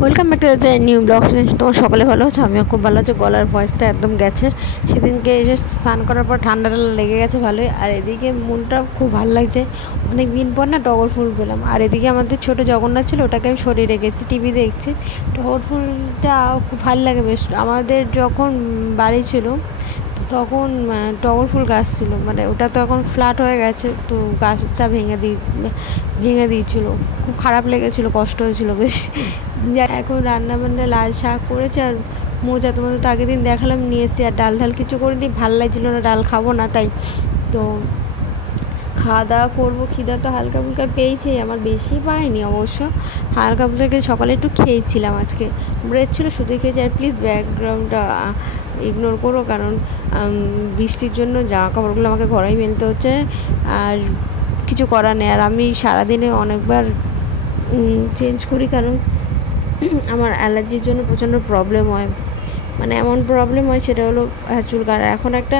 Welcome back to the new blog. তোমার সকলে ভালো আছে, আমিও খুব ভালো আছি। গলার ভয়েসটা একদম গেছে। সেদিনকে এসে স্নান করার পর ঠান্ডাটা লেগে গেছে ভালোই। আর এদিকে মনটা খুব ভালো লাগছে, অনেক দিন পর না টগর ফুল পেলাম। আর এদিকে আমাদের ছোটো জগন্নাথ ছিল, ওটাকে আমি সরিয়ে রেখেছি, টিভি দেখছি। টগর ফুলটা খুব ভালো লাগে বেশ। আমাদের যখন বাড়ি ছিল তখন টগর ফুল গাছ ছিল, মানে ওটা তো এখন ফ্ল্যাট হয়ে গেছে, তো গাছটা ভেঙে দিয়েছিল। খুব খারাপ লেগেছিলো, কষ্ট হয়েছিল বেশ। যা এখন রান্না বান্না লাল শাক করেছে আর মোজা, তোমাদের তো আগের দিন দেখালাম নিয়ে এসেছি। আর ডাল কিছু করিনি, ভালো লাগছিলো না, ডাল খাবো না তাই। তো খাওয়া দাওয়া করবো, খিদা তো হালকা ফুলকা পেয়েছি, আমার বেশি পাইনি অবশ্য, হালকা ফুলকা সকালে একটু খেয়েছিলাম। আজকে ব্রেড ছিল শুধুই খেয়েছি। আর প্লিজ ব্যাকগ্রাউন্ডটা ইগনোর করো, কারণ বৃষ্টির জন্য জামা কাপড়গুলো আমাকে ঘরেই মেলতে হচ্ছে, আর কিছু করার নেই। আর আমি সারাদিনে অনেকবার চেঞ্জ করি, কারণ আমার অ্যালার্জির জন্য প্রচণ্ড প্রবলেম হয়, মানে এমন প্রবলেম হয় সেটা হলো চুলকার। এখন একটা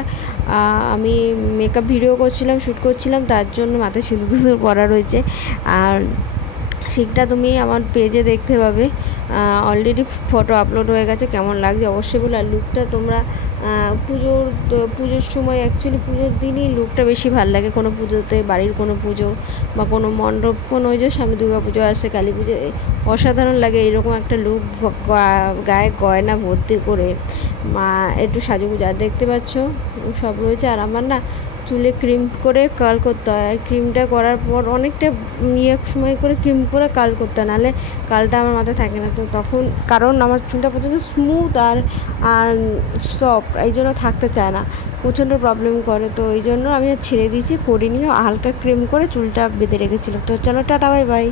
আমি মেকআপ ভিডিও করছিলাম, শ্যুট করছিলাম, তার জন্য মাথায় সিঁদুর পরা রয়েছে। আর সেটা তুমি আমার পেজে দেখতে পাবে, অলরেডি ফটো আপলোড হয়ে গেছে। কেমন লাগছে অবশ্যই বলো। আর লুকটা তোমরা পুজোর সময়, অ্যাকচুয়ালি পুজোর দিনই লুকটা বেশি ভালো লাগে, কোনো পুজোতে, বাড়ির কোনো পুজো বা কোনো মণ্ডপ, কোনো ওই যে সামনে দুর্গা পুজো আসে, কালী পুজো, অসাধারণ লাগে এরকম একটা লুক, গায়ে গয়না ভর্তি করে মা একটু সাজুগুজু। আর দেখতে পাচ্ছ সব রয়েছে। আর আমার না চুলে ক্রিম করে কার্ল করতে হয়, আর ক্রিমটা করার পর অনেকটা সময় করে ক্রিম করে কার্ল করতে হয়, নাহলে কার্লটা আমার মাথায় থাকে না। তো তখন, কারণ আমার চুলটা প্রচণ্ড স্মুথ আর আর সফট, এই জন্য থাকতে চায় না, প্রচণ্ড প্রবলেম করে। তো এই জন্য আমি ছেড়ে দিয়েছি, করিনি, হালকা ক্রিম করে চুলটা বেঁধে রেখেছিলাম। তো চলো, টাটা, বাই বাই।